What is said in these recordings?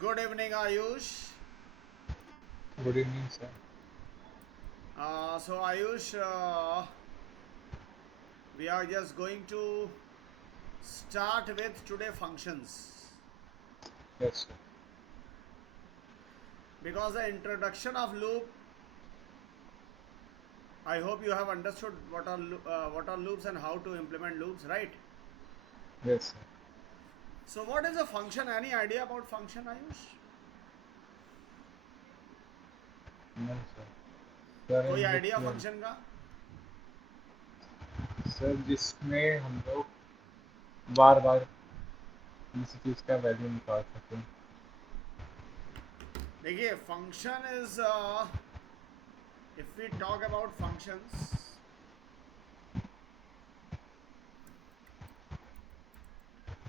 Good evening, Ayush. Good evening, sir. So Ayush, we are just going to start with today functions Yes, sir. because the introduction of loop. I hope you have understood what are loops and how to implement loops, right? Yes, sir. So what is a function? Any idea about function, Ayush? No, sir. Sir कोई इन idea which function का? Sir जिसमें हम लोग बार बार किसी चीज़ का value निकाल सकें. देखिए function is if we talk about functions.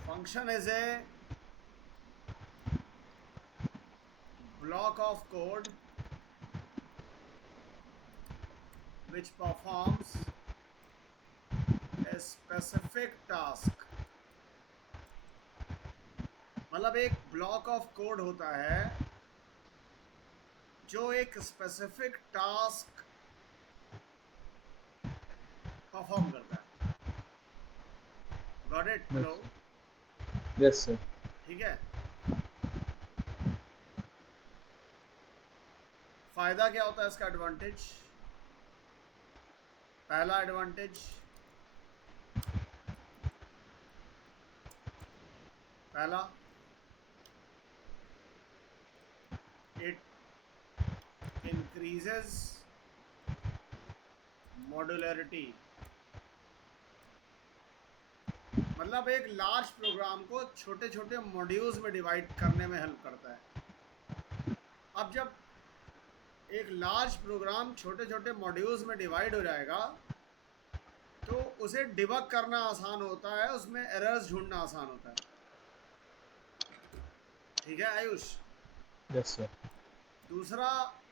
Function is a block of code which performs a specific task. मतलब एक ब्लॉक ऑफ कोड होता है जो एक स्पेसिफिक टास्क परफॉर्म करता है. Got it? Yes, hello. sir. Yes, sir. ठीक है. फायदा क्या होता है इसका? एडवांटेज. पहला एडवांटेज, पहला, इट इंक्रीजेस मॉड्यूलरिटी. मतलब एक लार्ज प्रोग्राम को छोटे छोटे मॉड्यूल्स में डिवाइड करने में हेल्प करता है. अब जब एक लार्ज प्रोग्राम छोटे छोटे मॉड्यूल्स में डिवाइड हो जाएगा तो उसे डिबग करना आसान होता है, उसमें एरर्स ढूंढना आसान होता है. ठीक है आयुष? Yes, sir. दूसरा,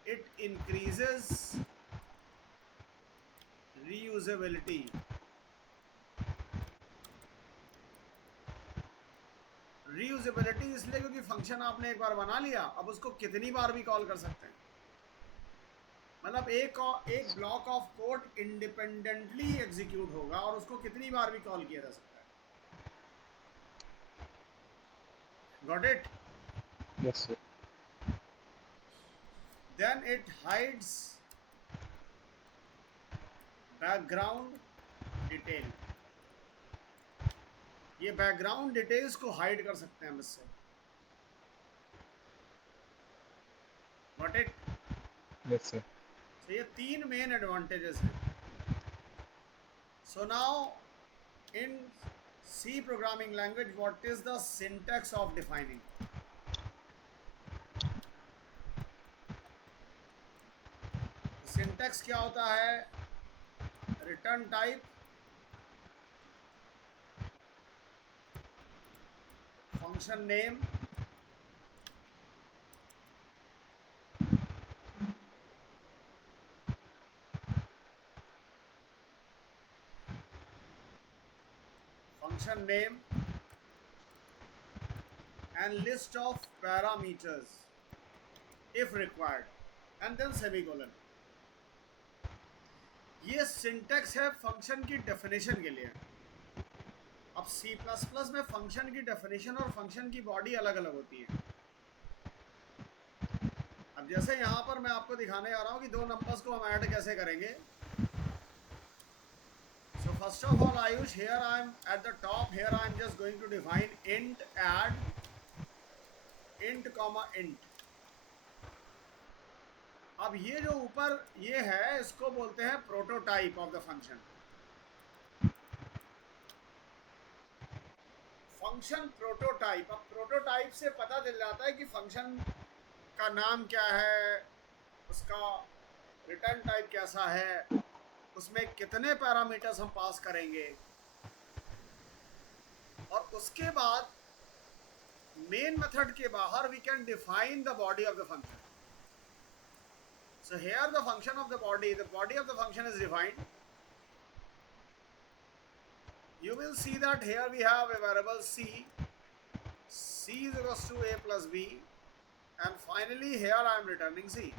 इट इंक्रीजेस रीयूजेबिलिटी. रीयूजेबिलिटी इसलिए क्योंकि फंक्शन आपने एक बार बना लिया, अब उसको कितनी बार भी कॉल कर सकते हैं. मतलब एक block of code independently execute होगा और उसको कितनी बार भी कॉल किया जा सकता है. Got it? Yes, sir. Then it hides background detail. ये बैकग्राउंड डिटेल्स को हाइड कर सकते हैं हम इससे. Got it? Yes, sir. So ये तीन मेन एडवांटेजेस हैं. So now in C programming language what is the syntax of defining? Syntax क्या होता है? Return type, function name, function name and list of parameters if required and then semicolon. ये syntax है function की definition के लिए. अब C plus plus में फंक्शन की डेफिनेशन और फंक्शन की बॉडी अलग अलग होती है. अब जैसे यहां पर मैं आपको दिखाने जा रहा हूं कि दो नंबर्स को हम ऐड कैसे करेंगे. So first of all, Ayush, here I am at the top. Here I am just going to define int add int comma int. अब ये जो ऊपर ये है इसको बोलते हैं prototype of the function. Function prototype. अब प्रोटोटाइप से पता चल जाता है कि फंक्शन का नाम क्या है, उसका रिटर्न टाइप कैसा है, उसमें कितने पैरामीटर्स हम पास करेंगे, और उसके बाद मेन मेथड के बाहर we can define the body of the function. So here the function of the body of the function is defined. You will see that here we have a variable c. C is equals to a plus b. and finally here I am returning C.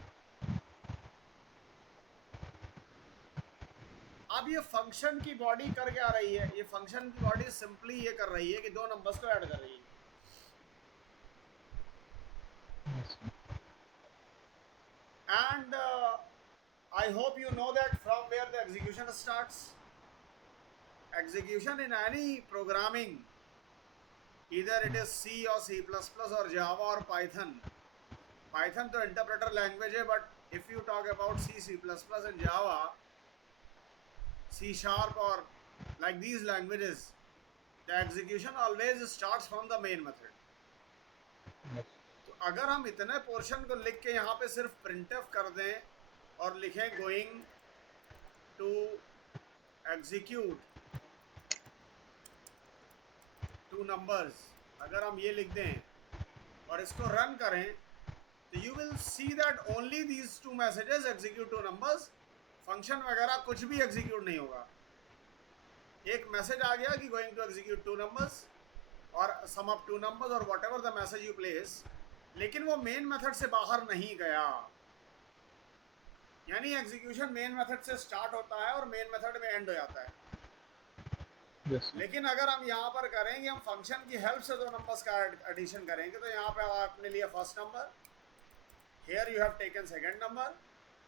अब ये function की body कर क्या रही है? ये function की body simply ये कर रही है कि दो नंबर्स को ऐड कर रही है. Yes, sir. And I hope you know that from where the execution starts. Execution in any programming, either it is C or C++ or Java or Python. Python तो interpreter language है, but if you talk about C, C++ and Java, C sharp or like these languages, the execution always starts from the main method. Yes. तो अगर हम इतने portion को लिख के यहाँ पे सिर्फ printf कर दें और लिखें going to execute two numbers, अगर हम ये लिख दें और इसको रन करें तो you will see that only these two messages execute two numbers. Function वगैरह कुछ भी एग्जीक्यूट नहीं होगा. एक मैसेज आ गया कि going to execute two numbers और सम अप टू नंबर्स और whatever the message you place, लेकिन वो मेन मेथड से बाहर नहीं गया. यानी एग्जीक्यूशन मेन मेथड से स्टार्ट होता है और मेन मेथड में एंड हो जाता है. Yes, sir. लेकिन अगर हम यहाँ पर करेंगे, हम फंक्शन की हेल्प से दो नंबर्स का एडिशन करेंगे, तो यहाँ पे आपने लिया first number, here you have taken second number,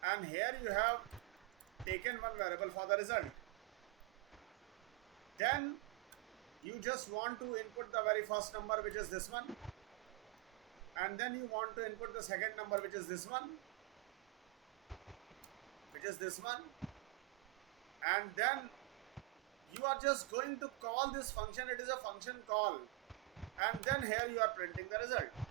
and here you have taken one variable for the result. Then you just want to input the very first number, which is this one, and then you want to input the second number, which is this one, and then you are just going to call this function. It is a function call, and then here you are printing the result.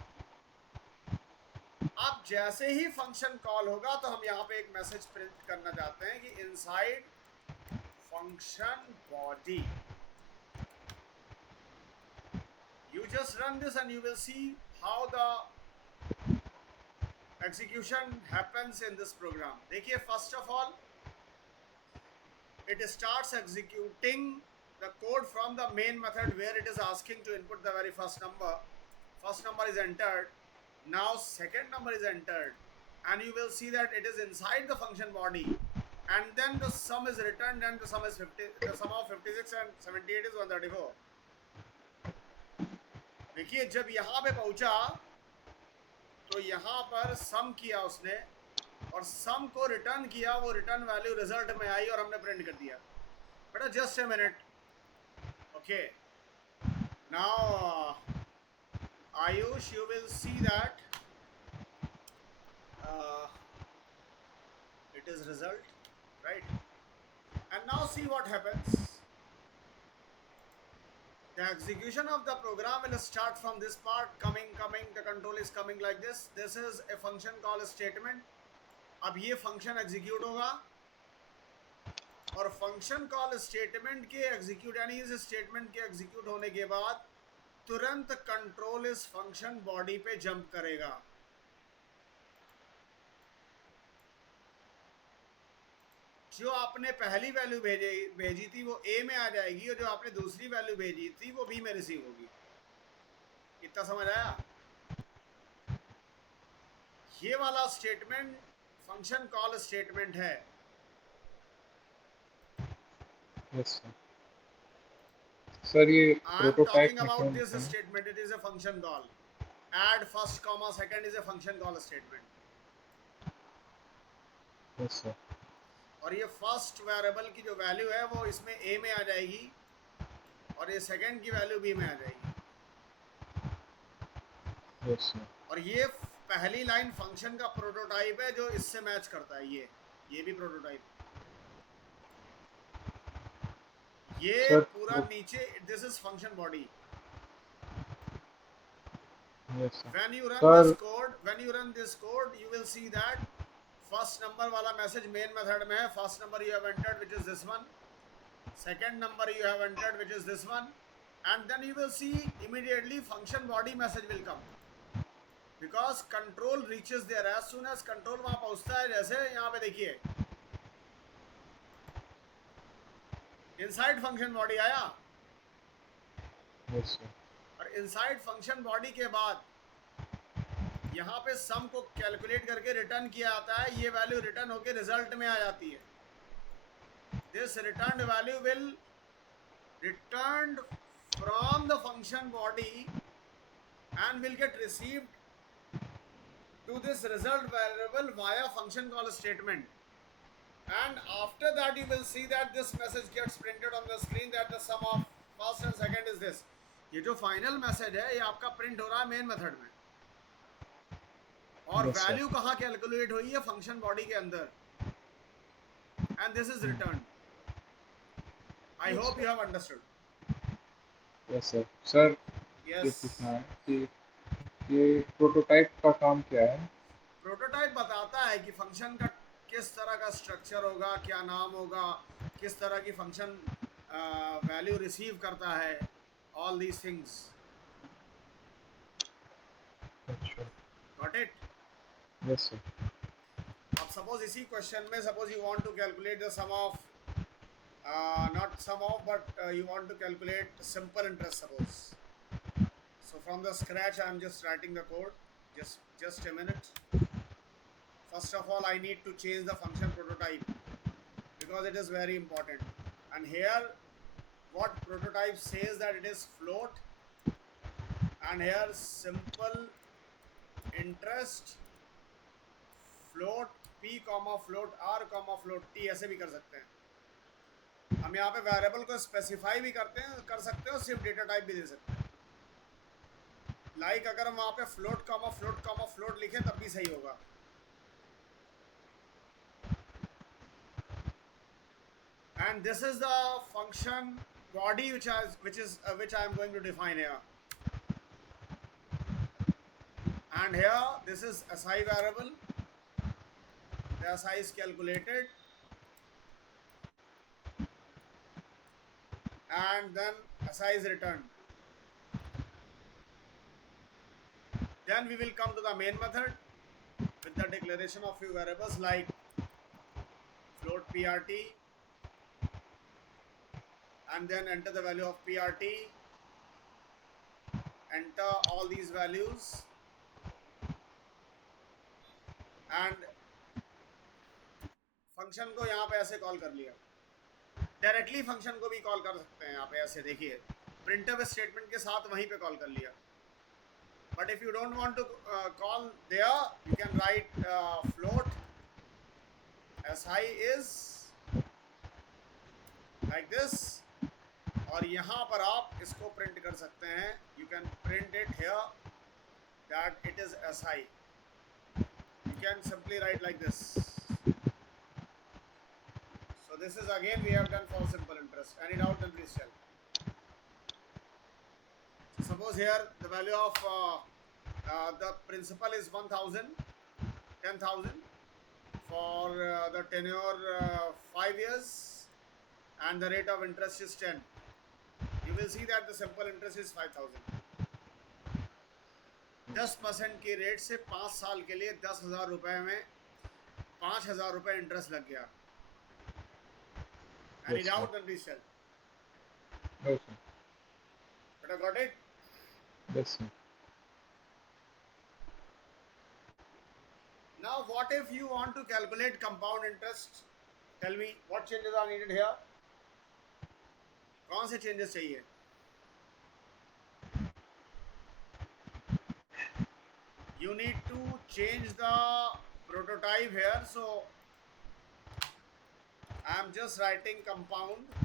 अब जैसे ही function call होगा तो हम यहाँ पे एक message print करना चाहते हैं कि inside function body. You just run this and you will see how the execution happens in this program. देखिए, first of all it starts executing the code from the main method where it is asking to input the very first number. First number is entered. Now second number is entered, and you will see that it is inside the function body, and then the sum is returned, and the sum is 50. The sum of 56 and 78 is 134. देखिए, जब यहाँ पे पहुँचा तो यहाँ पर सम किया उसने और सम को रिटर्न किया. वो रिटर्न वैल्यू रिजल्ट में आई और हमने प्रिंट कर दिया. बेटा just a minute. Okay, now Ayush, you will see that it is result, right? And now see what happens. The execution of the program will start from this part, coming, the control is coming like this. This is a function call statement. अब ये function execute होगा और function call statement के execute, यानी इस statement के execute होने के बाद तुरंत कंट्रोल इस फंक्शन बॉडी पे जंप करेगा. जो आपने पहली वैल्यू भेजी थी वो ए में आ जाएगी, और जो आपने दूसरी वैल्यू भेजी थी वो बी में रिसीव होगी. इतना समझ आया? ये वाला स्टेटमेंट फंक्शन कॉल स्टेटमेंट है. Yes, sir. Sir, ये I am prototype talking में about कौन this सा है? statement. It is a function call. Add first comma second is a function call statement. Yes, sir. और ये फर्स्ट वेरिएबल की जो वैल्यू है वो इसमें ए में आ जाएगी और ये सेकंड की वैल्यू बी में आ जाएगी. Yes, sir. और ये पहली लाइन फंक्शन का प्रोटोटाइप है जो इससे मैच करता है. ये भी प्रोटोटाइप. ये Sir, पूरा नीचे, this is function body. Yes, sir. When you run this code, you will see that first number वाला मैसेज मेन मेथड में है. First number you have entered, which is this one. Second number you have entered, which is this one. And then you will see immediately function body message will come. Because control reaches there. As soon as control वहाँ पहुँचता है, जैसे यहाँ पे देखिए inside function body आया. Yes, sir. और inside function body के बाद यहाँ पे सम को कैलकुलेट करके रिटर्न किया जाता है, ये वैल्यू रिटर्न होके रिजल्ट में आ जाती है. This return value will return from the function body and will get received to this result variable via function call statement. And after that you will see that this message gets printed on the screen that the sum of first and second is this. ये जो final message है ये आपका print हो रहा है main method में, और वैल्यू कहाँ कैलकुलेट हुई है? फंक्शन बॉडी के अंदर, and this is return. I hope you have understood. Yes sir. Sir ये पूछना है कि ये प्रोटोटाइप का काम क्या है? प्रोटोटाइप बताता है कि फंक्शन का किस तरह का स्ट्रक्चर होगा, क्या नाम होगा, किस तरह की फंक्शन वैल्यू रिसीव करता है, all these things. Got it? Yes sir. अब सपोज इसी क्वेश्चन में suppose you want to calculate the sum of not sum of but you want to calculate simple interest suppose. So from the scratch I am just writing the code. Just a minute. First of all I need to change the function prototype because it is very important. And here what prototype says that it is float, and here simple interest float p comma float r comma float t ऐसे भी कर सकते हैं. हम यहाँ पे variable को specify भी कर सकते हो, सिर्फ डेटा टाइप भी दे सकते हैं. लाइक अगर हम वहाँ पे फ्लोट कॉमा फ्लोट लिखें तब भी सही होगा. And this is the function body which I am going to define here. And here this is SI variable. The SI is calculated. And then SI is returned. Then we will come to the main method with the declaration of few variables like float PRT, and then enter the value of PRT, enter all these values, and function को यहाँ पे ऐसे call कर लिया. Directly function को भी call कर सकते हैं यहाँ पे ऐसे, देखिए प्रिंटफ स्टेटमेंट के साथ वहीं पे कॉल कर लिया. But if you don't want to call there you can write float SI is like this, और यहाँ पर आप इसको प्रिंट कर सकते हैं. You can print it here that it is SI. You can simply write like this. So this is again we have done for simple interest. Any doubt, then please tell. So suppose here the value of the principal is 1000, 10,000 for the tenure 5 years, and the rate of interest is 10. You will see that the simple interest is 5,000. 10% के rate से 5 साल के लिए 10,000 रुपए में 5,000 रुपए interest लग गया. Any doubt, then please tell. No sir. But I got it? Yes sir. Now what if you want to calculate compound interest? Tell me what changes are needed here. कौन से changes चाहिए? You need to change the prototype here, so I am just writing compound.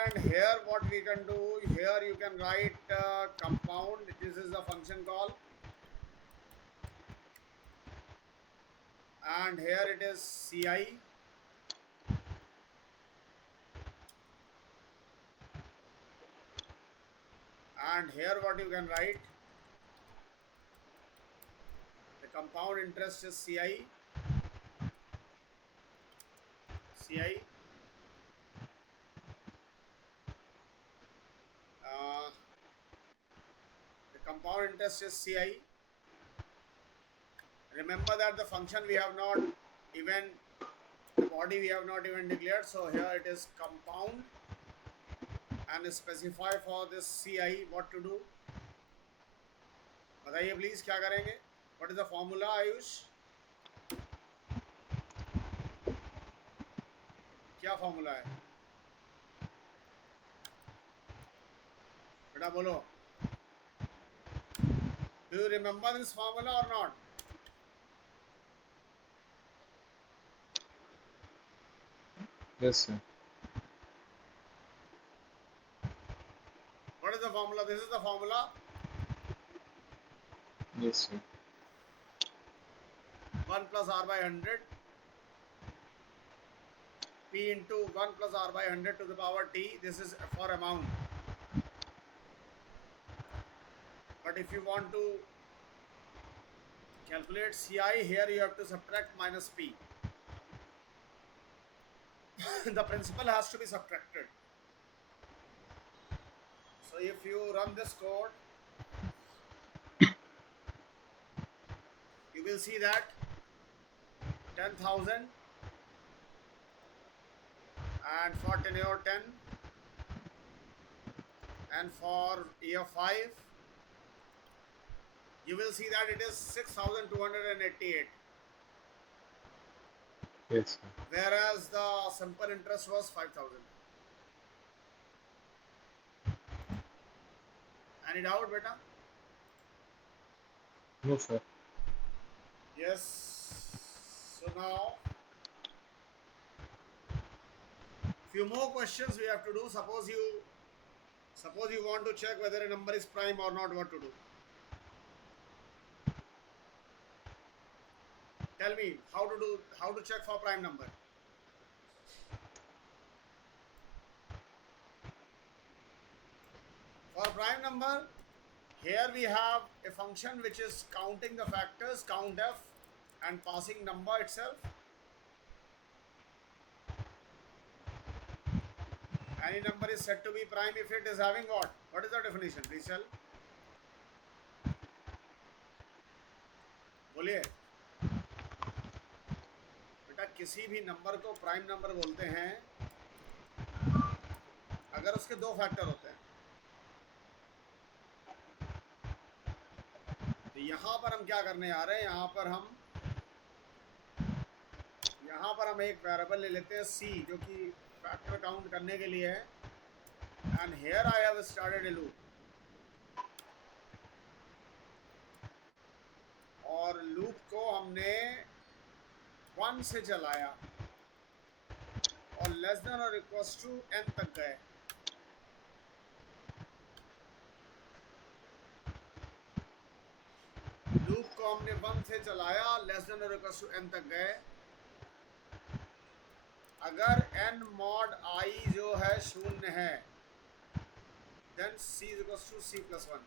And here what we can do, here you can write compound. This is the function call. And here it is CI. And here what you can write, compound interest is CI. The compound interest is CI. Remember that the function we have not even, the body we have not even declared. So here it is compound and specify for this CI what to do. बताइए please क्या करेंगे? What is the formula, Ayush? क्या formula है बेटा, बोलो. Do you remember this formula or not? Yes, sir. What is the formula? This is the formula. Yes, sir. 1 plus r by 100 p into 1 plus r by 100 to the power t. This is for amount. But if you want to calculate CI, here you have to subtract minus p. The principal has to be subtracted. So if you run this code, you will see that 10,000 and for tenure 10 and for year 5 you will see that it is 6,288, Yes, sir. whereas the simple interest was 5,000. Any doubt, beta? No, sir. Yes. So now few more questions we have to do. Suppose you want to check whether a number is prime or not, what to do? Tell me how to check for prime number. For prime number, here we have a function which is counting the factors, countf, and passing number itself. Any number is said to be prime if it is having what? What is the definition? Please tell. बोलिए बेटा, किसी भी number को prime number बोलते हैं अगर उसके दो फैक्टर होते हैं. तो यहां पर हम क्या करने आ रहे हैं? यहां पर हम एक वेरिएबल ले लेते हैं c, जो कि फैक्टर काउंट करने के लिए है. And here I have started A loop, और लूप को हमने 1 से चलाया और लेस देन और इक्वल टू n तक गए. लूप को हमने 1 से चलाया, लेस देन और इक्वल टू n तक गए. अगर n mod i जो है 0 है, then c is equals to c plus 1.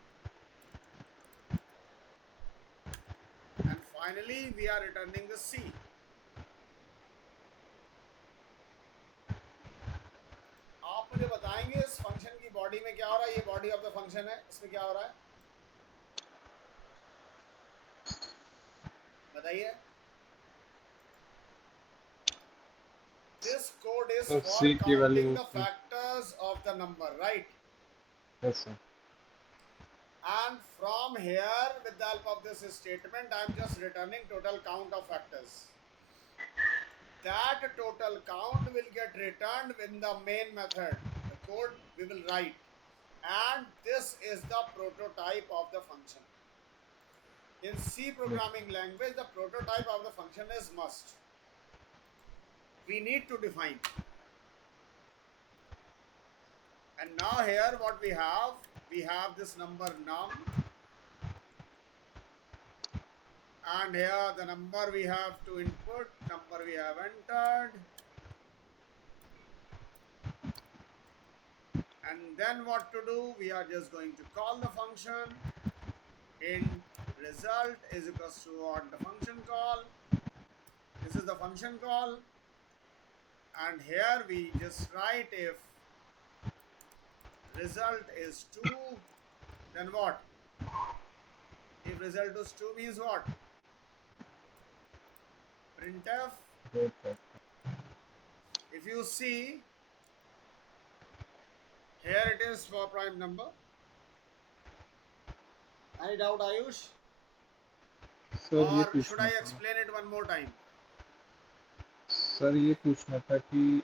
And finally we are returning the c. आप मुझे बताएंगे इस फंक्शन की बॉडी में क्या हो रहा है? ये बॉडी ऑफ द फंक्शन है, इसमें क्या हो रहा है बताइए. This code is So for C की value counting the factors of the number, right? Yes, sir. And from here, with the help of this statement, I am just returning total count of factors. That total count will get returned in the main method. The code we will write. And this is the prototype of the function. In C programming language, the prototype of the function is must. We need to define. And now here what we have this number num, and here the number we have to input, number we have entered, and then what to do? We are just going to call the function. In result is equals to what? The function call. This is the function call, and here we just write if result is 2, then what? If result is 2 means what? Printf. Okay. If you see Here it is for prime number. Any doubt, Ayush? Sir ये Or should पूछना I था explain it one more time? Sir ये पूछना था कि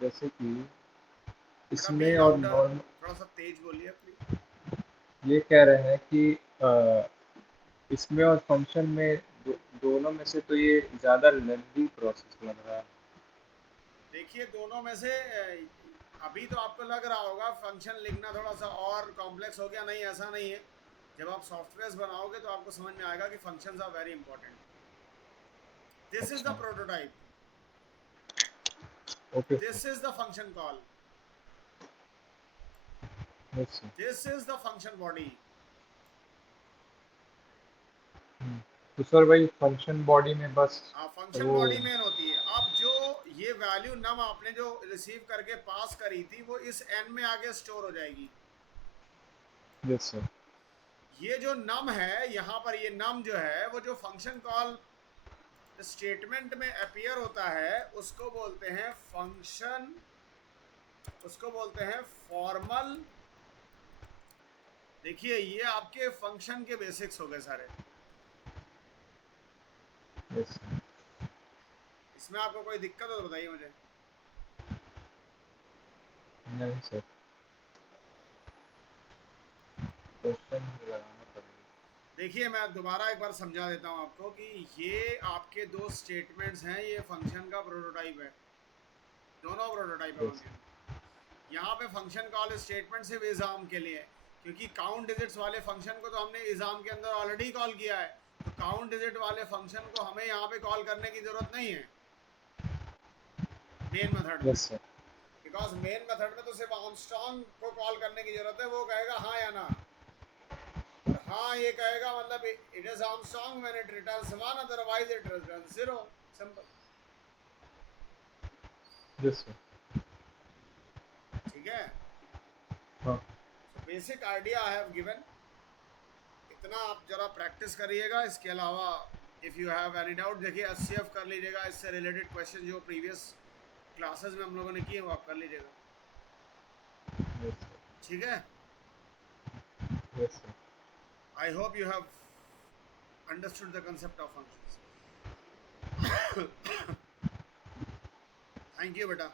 जैसे कि बेटा बी इसमें और लाउडर, नॉर्मल थोड़ा सा तेज बोलिए प्लीज। ये कह रहे हैं कि इसमें और फंक्शन में दोनों में से तो ये ज़्यादा लेंथी प्रोसेस लग रहा है। देखिए दोनों में से अभी तो आपको लग रहा होगा फंक्शन लिखना थोड़ा सा और कॉम्प्लेक्स हो गया, नहीं ऐसा नहीं है। जब आप सॉफ्टवेयर बनाओगे तो आपको समझ में आएगा कि functions are very important. This is the अच्छा, prototype, okay sir, this is the function call, yes sir. This is the function body. तो सर भाई फंक्शन बॉडी में बस फंक्शन वो बॉडी मेन होती है। अब जो ये वैल्यू नम आपने जो रिसीव करके पास करी थी वो इस एन में आगे स्टोर हो जाएगी। यस सर, ये जो नम है यहाँ पर, ये नम जो है वो जो फंक्शन कॉल स्टेटमेंट में अपीयर होता है उसको बोलते हैं फंक्शन, उसको बोलते हैं फॉर्मल। देखिए ये आपके फंक्शन के बेसिक्स हो गए सारे। Yes sir. इसमें आपको कोई दिक्कत हो तो बताइए मुझे। नहीं सर, क्वेश्चन लगाना पड़ेगा। देखिए मैं दोबारा एक बार समझा देता हूं आपको कि ये आपके दो स्टेटमेंट्स हैं, ये फंक्शन का प्रोटोटाइप है, दोनों प्रोटोटाइप है यस फंक्शन। यहाँ पे फंक्शन कॉल स्टेटमेंट सिर्फ इज़ाम के लिए है, क्योंकि काउंट डिजिट्स वाले फंक्शन को तो हमने इज़ाम के अंदर ऑलरेडी कॉल किया है, तो काउंट डिजिट वाले फंक्शन को हमें यहाँ पे कॉल करने की जरूरत नहीं है मेन मेथड में। Yes sir, because main method में तो सिर्फ आर्मस्ट्रांग को कॉल करने की जरूरत है, वो कहेगा हाँ या ना। और हाँ ये कहेगा मतलब it is Armstrong when it returns 1, otherwise it returns 0। Simple. Yes sir. ठीक है, हाँ so basic idea I have given. इतना आप जरा प्रैक्टिस करिएगा। इसके अलावा if you have any doubt, देखिए एचसीएफ कर लीजिएगा, इससे रिलेटेड क्वेश्चन जो प्रीवियस क्लासेस में हम लोगों ने किए वो आप कर लीजिएगा। यस सर, ठीक है, yes sir. I hope you have understood the concept of functions. Thank you बेटा।